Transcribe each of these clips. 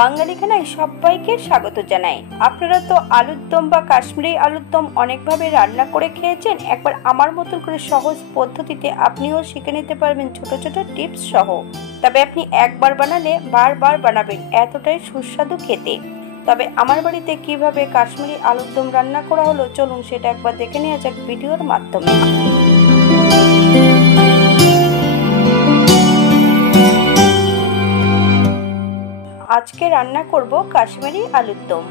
বাঙালি খানায় সবাইকে স্বাগত জানাই। আপনারা তো আলুর দম বা কাশ্মীরি আলুর দম অনেকভাবে রান্না করে খেয়েছেন। একবার আমার মতন করে সহজ পদ্ধতিতে আপনিও শিখে নিতে পারবেন ছোট ছোট টিপস সহ। তবে আপনি একবার বানালে বারবার বানাবেন, এতটাই সুস্বাদু খেতে। তবে আমার বাড়িতে কিভাবে কাশ্মীরি আলুর দম রান্না করা হলো, চলুন সেটা একবার দেখে নেওয়া যাক ভিডিওর মাধ্যমে। আজকে রান্না করব কাশ্মীরি আলুর দম।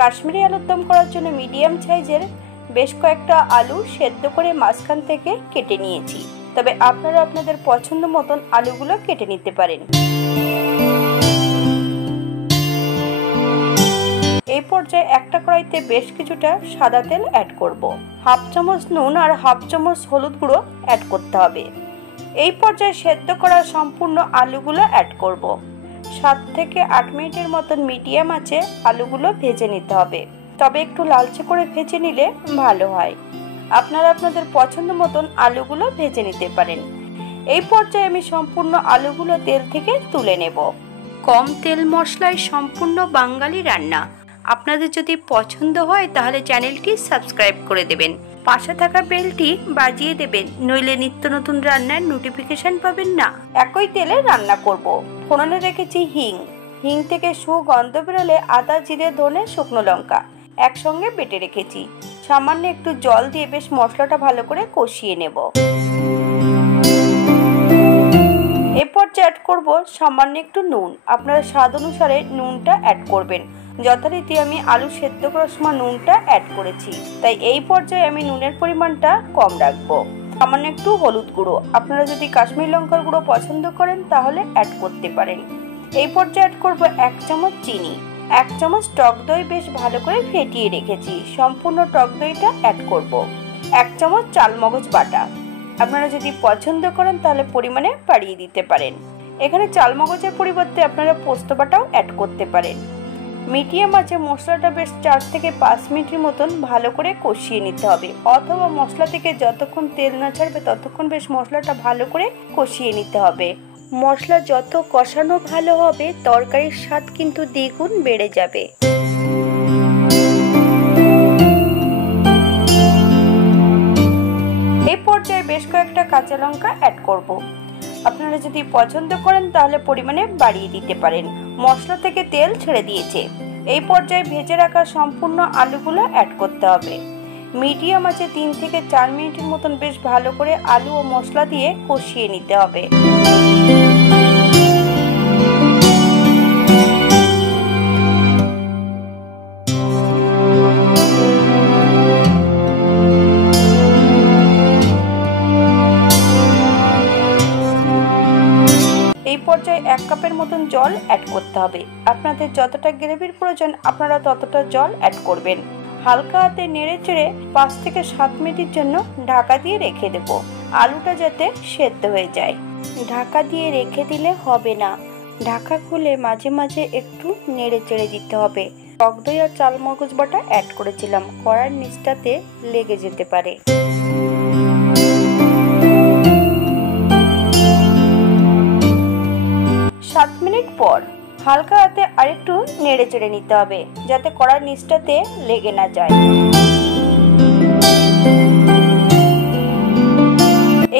কাশ্মীরি আলুর দম করার জন্য মিডিয়াম সাইজের বেশ কয়েকটা আলু সেদ্ধ করে মাঝখান থেকে কেটে নিয়েছি। তবে আপনারা আপনাদের পছন্দ মতন আলুগুলো কেটে নিতে পারেন। এই পর্যায়ে একটা কড়াইতে বেশ কিছুটা সাদা তেল অ্যাড করব। হাফ চামচ নুন আর হাফ চামচ হলুদ গুঁড়ো অ্যাড করতে হবে। এই পর্যায়ে সেদ্ধ করা সম্পূর্ণ আলুগুলো অ্যাড করব। 7 থেকে 8 মিনিটের মতন মিডিয়াম আঁচে আলুগুলো ভেজে নিতে হবে। তবে একটু লালচে করে ভেজে নিলে ভালো হয়। আপনারা আপনাদের পছন্দ মতন আলুগুলো ভেজে নিতে পারেন। এই পর্যায়ে আমি সম্পূর্ণ আলুগুলো তেল থেকে তুলে নেব। কম তেল মশলায় সম্পূর্ণ বাঙালি রান্না। আপনাদের যদি পছন্দ হয় তাহলে চ্যানেলটি সাবস্ক্রাইব করে দেবেন, পাশে থাকা বেলটি বাজিয়ে দেবেন, নইলে নিত্য নতুন রান্নার নোটিফিকেশন পাবেন না। একই তেলে রান্না করব। ফোড়নে রেখেছি হিং থেকে সুগন্ধ বেরোলে আদা, জিরে, ধনে, শুকনো লঙ্কা একসঙ্গে বেটে রেখেছি। সামান্য একটু জল দিয়ে বেশ মশলাটা ভালো করে কষিয়ে নেব। এরপর অ্যাড করব সামান্য একটু নুন। আপনারা স্বাদ অনুসারে নুনটা অ্যাড করবেন। যথারীতি আমি আলু সেদ্ধ করার সময় নুনটা অ্যাড করেছি, তাই এই পর্যায়ে আমি নুনের পরিমাণটা কম রাখবো। সামান্য একটু হলুদ গুঁড়ো, আপনারা যদি কাশ্মীরি লঙ্কার গুঁড়ো পছন্দ করেন তাহলে অ্যাড করতে পারেন। এই পর্যায়ে অ্যাড করব 1 চামচ চিনি, 1 চামচ টক দই বেশ ভালো করে ফেটিয়ে রেখেছি, সম্পূর্ণ টক দইটা অ্যাড করব। 1 চামচ চালমগজ বাটা, আপনারা যদি পছন্দ করেন তাহলে পরিমাণে বাড়িয়ে দিতে পারেন। এখানে চালমগজের পরিবর্তে আপনারা পোস্ত বাটাও অ্যাড করতে পারেন। মিডিয়াম আঁচে মশলাটা বেশ 4 থেকে 5 মিনিটের মতন ভালো করে কষিয়ে নিতে হবে, অথবা মশলা থেকে যতক্ষণ তেল না ছাড়বে ততক্ষণ বেশ মশলাটা ভালো করে কষিয়ে নিতে হবে। মশলা যত কষানো ভালো হবে তরকারির স্বাদ কিন্তু দ্বিগুণ বেড়ে যাবে। এই পর্যায়ে বেশ কয়েকটা কাঁচা লঙ্কা অ্যাড করব। আপনারা যদি পছন্দ করেন তাহলে পরিমাণে বাড়িয়ে দিতে পারেন। মশলা থেকে তেল ছেড়ে দিয়েছে। এই পর্যায়ে ভেজে রাখা সম্পূর্ণ আলুগুলো অ্যাড করতে হবে। মিডিয়াম আঁচে 3 থেকে 4 মিনিটের মতন বেশ ভালো করে আলু ও মশলা দিয়ে কষিয়ে নিতে হবে। এই পর্যায়ে 1 কাপের মতন জল অ্যাড করতে হবে। আপনাদের যতটা গ্রেভির প্রয়োজন আপনারা ততটা জল অ্যাড করবেন। হালকা হাতে নেড়ে চেড়ে 5 থেকে 7 মিনিটের জন্য ঢাকা দিয়ে রেখে দেব, আলুটা যাতে সেদ্ধ হয়ে যায়। ঢাকা দিয়ে রেখে দিলে হবে না, ঢাকা খুলে মাঝে মাঝে একটু নেড়ে চেড়ে দিতে হবে। টক দই আর চালমগজ বাটা অ্যাড করেছিলাম, কড়ার নিচটাতে লেগে যেতে পারে। 7 মিনিট পর হালকা হাতে আরেকটু নেড়ে চেড়ে নিতে হবে, যাতে কড়ার নিচটাতে লেগে না যায়।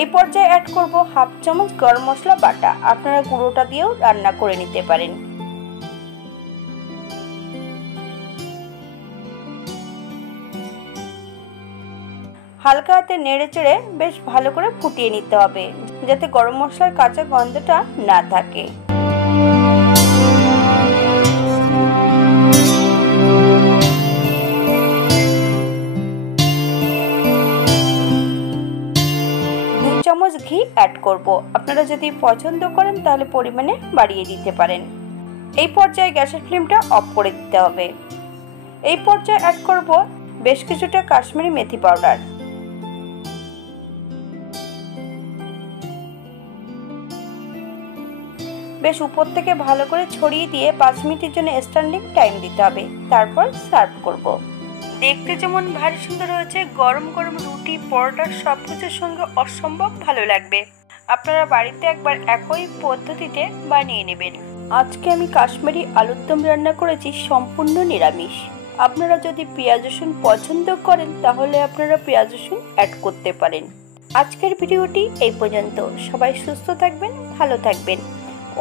এই পর্যায়ে অ্যাড করব হাফ চামচ গরম মশলা বাটা, আপনারা গুঁড়োটা দিয়েও রান্না করে নিতে পারেন। হালকা হাতে নেড়ে চেড়ে বেশ ভালো করে ফুটিয়ে নিতে হবে, যাতে গরম মশলার কাঁচা গন্ধটা না থাকে। চামচ ঘি অ্যাড করব। আপনারা যদি পছন্দ করেন তাহলে পরিমাণে বাড়িয়ে দিতে পারেন। এই পর্যায়ে গ্যাসের ফ্লেমটা অফ করে দিতে হবে। এই পর্যায়ে অ্যাড করব বেশ কিছুটা কাশ্মীরি মেথি পাউডার। বেশ উপর থেকে ভালো করে ছড়িয়ে দিয়ে 5 মিনিটের জন্য স্ট্যান্ডিং টাইম দিতে হবে। তারপর সার্ভ করব। দেখতে যেমন ভারী সুন্দর হয়েছে, গরম গরম রুটি, পরোটার সবকিছুর সঙ্গে অসম্ভব ভালো লাগবে। আপনারা বাড়িতে একবার একই পদ্ধতিতে বানিয়ে নেবেন। আজকে আমি কাশ্মীরি আলুর দম রান্না করেছি সম্পূর্ণ নিরামিষ। আপনারা যদি পেঁয়াজ রসুন পছন্দ করেন তাহলে আপনারা পেঁয়াজ রসুন অ্যাড করতে পারেন। আজকের ভিডিওটি এই পর্যন্ত। সবাই সুস্থ থাকবেন, ভালো থাকবেন।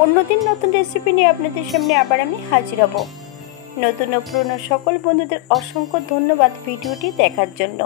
অন্যদিন নতুন রেসিপি নিয়ে আপনাদের সামনে আবার আমি হাজির হব। নতুন ও পুরনো সকল বন্ধুদের অসংখ্য ধন্যবাদ ভিডিওটি দেখার জন্য।